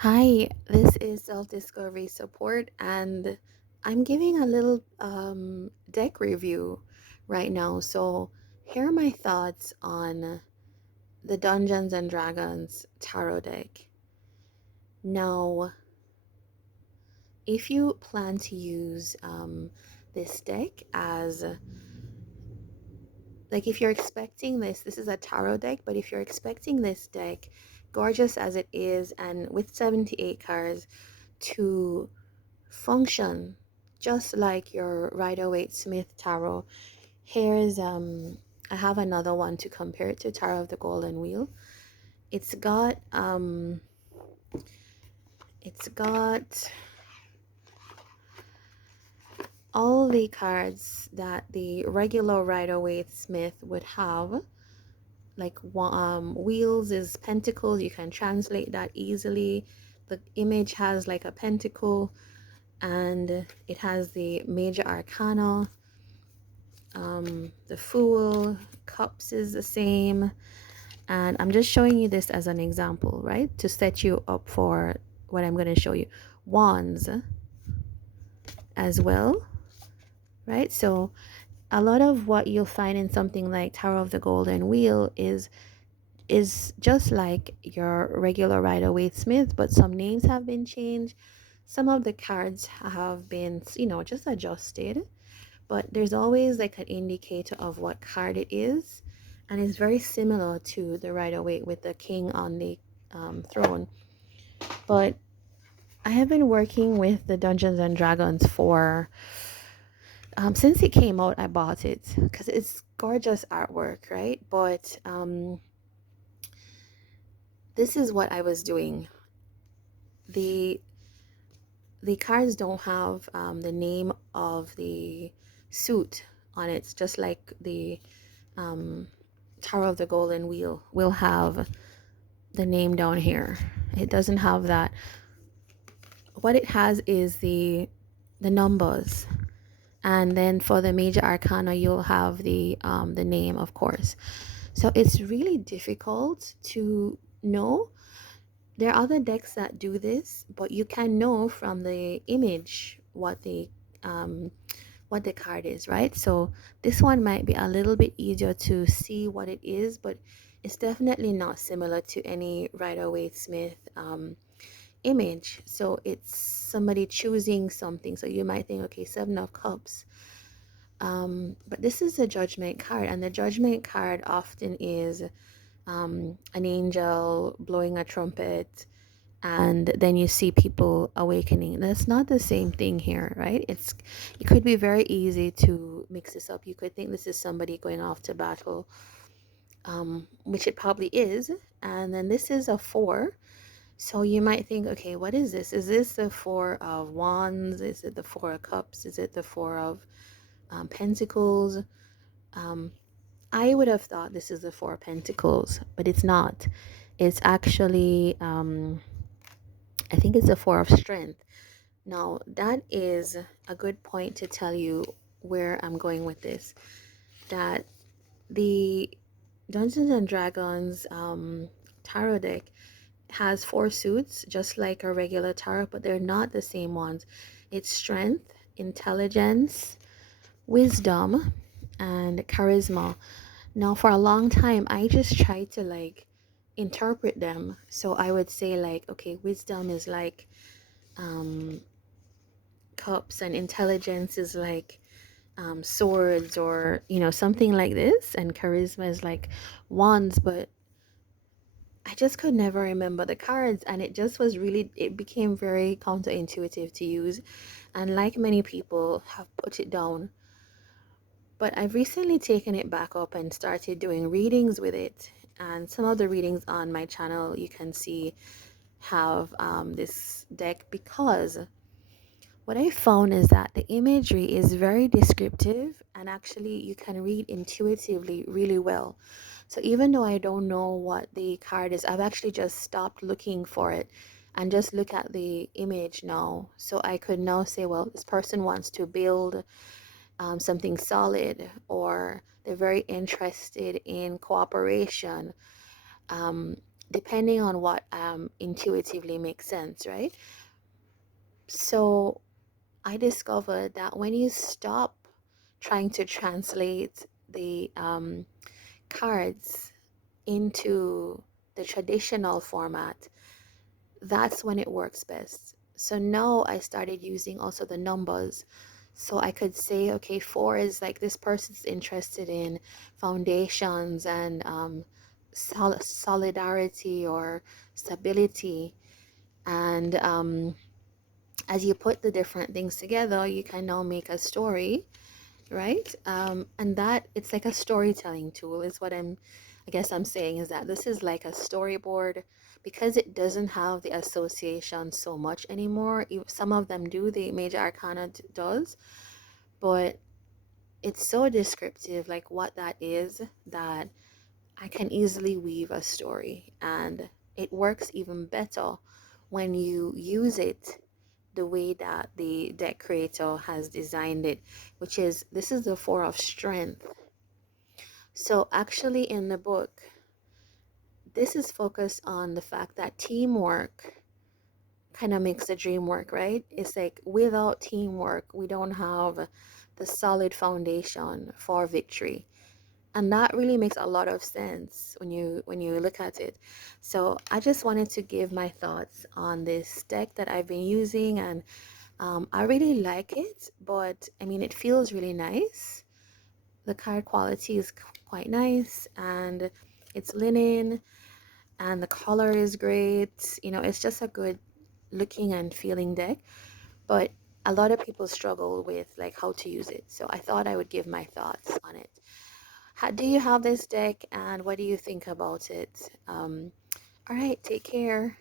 Hi, this is Self Discovery Support, and I'm giving a little deck review right now. So, here are my thoughts on the Dungeons and Dragons tarot deck. Now, if you plan to use this deck as like if you're expecting this is a tarot deck, but if you're expecting this deck, gorgeous as it is, and with 78 cards, to function just like your Rider-Waite-Smith tarot. Here's I have another one to compare it to, Tarot of the Golden Wheel. It's got it's got all the cards that the regular Rider-Waite-Smith would have. Like wheels is pentacles, you can translate that easily. The image has like a pentacle, and it has the major arcana. The Fool, Cups is the same. And I'm just showing you this as an example, right? To set you up for what I'm going to show you. Wands as well, right? So a lot of what you'll find in something like Tower of the Golden Wheel is just like your regular Rider-Waite-Smith, but some names have been changed. Some of the cards have been, just adjusted, but there's always like an indicator of what card it is, and it's very similar to the Rider-Waite with the king on the throne. But I have been working with the Dungeons and Dragons for since it came out. I bought it because it's gorgeous artwork, right? But this is what I was doing. the the cards don't have the name of the suit on it. It's just like the um, Tower of the Golden Wheel will have the name down here. It doesn't have that. What it has is the numbers, and then for the major arcana, you'll have the name, of course. So it's really difficult to know. There are other decks that do this, but you can know from the image um, what the card is, right? So this one might be a little bit easier to see what it is, but it's definitely not similar to any Rider-Waite-Smith image. So it's somebody choosing something. So you might think, okay, Seven of Cups. But this is a judgment card, and the judgment card often is an angel blowing a trumpet, and then you see people awakening. That's not the same thing here, right? It could be very easy to mix this up. You could think this is somebody going off to battle, which it probably is, and then this is a four. So you might think, okay, what is this? Is this the Four of Wands? Is it the Four of Cups? Is it the Four of Pentacles? Um, I would have thought this is the Four of Pentacles, but it's not. It's actually, I think it's the Four of Strength. Now, that is a good point to tell you where I'm going with this. That the Dungeons and Dragons tarot deck has four suits, just like a regular tarot, but they're not the same ones. It's strength, intelligence, wisdom, and charisma. Now, for a long time, I just tried to like interpret them. So I would say, like, okay, wisdom is like um, cups, and intelligence is like swords, or something like this, and charisma is like wands. But I just could never remember the cards, and it became very counterintuitive to use, and like many people have put it down. But I've recently taken it back up and started doing readings with it, and some of the readings on my channel you can see have this deck, because what I found is that the imagery is very descriptive, and actually you can read intuitively really well. So even though I don't know what the card is, I've actually just stopped looking for it and just look at the image now. So I could now say, well, this person wants to build something solid, or they're very interested in cooperation. Um, depending on what intuitively makes sense, right? So I discovered that when you stop trying to translate the cards into the traditional format, that's when it works best. So now I started using also the numbers. So I could say, okay, four is like this person's interested in foundations and solidarity or stability. And as you put the different things together, you can now make a story, right? And that it's like a storytelling tool is what I guess I'm saying is that this is like a storyboard because it doesn't have the association so much anymore. Some of them do, the major arcana does, but it's so descriptive, like what that is, that I can easily weave a story, and it works even better when you use it the way that the deck creator has designed it, which is this is the Four of Strength. So, actually, in the book, this is focused on the fact that teamwork kind of makes the dream work, right? It's like without teamwork, we don't have the solid foundation for victory. And that really makes a lot of sense when you look at it. So I just wanted to give my thoughts on this deck that I've been using, and I really like it. But I mean, it feels really nice. The card quality is quite nice, and it's linen, and the color is great. You know, it's just a good looking and feeling deck. But a lot of people struggle with like how to use it. So I thought I would give my thoughts on it. Do you have this deck, and what do you think about it? All right, take care.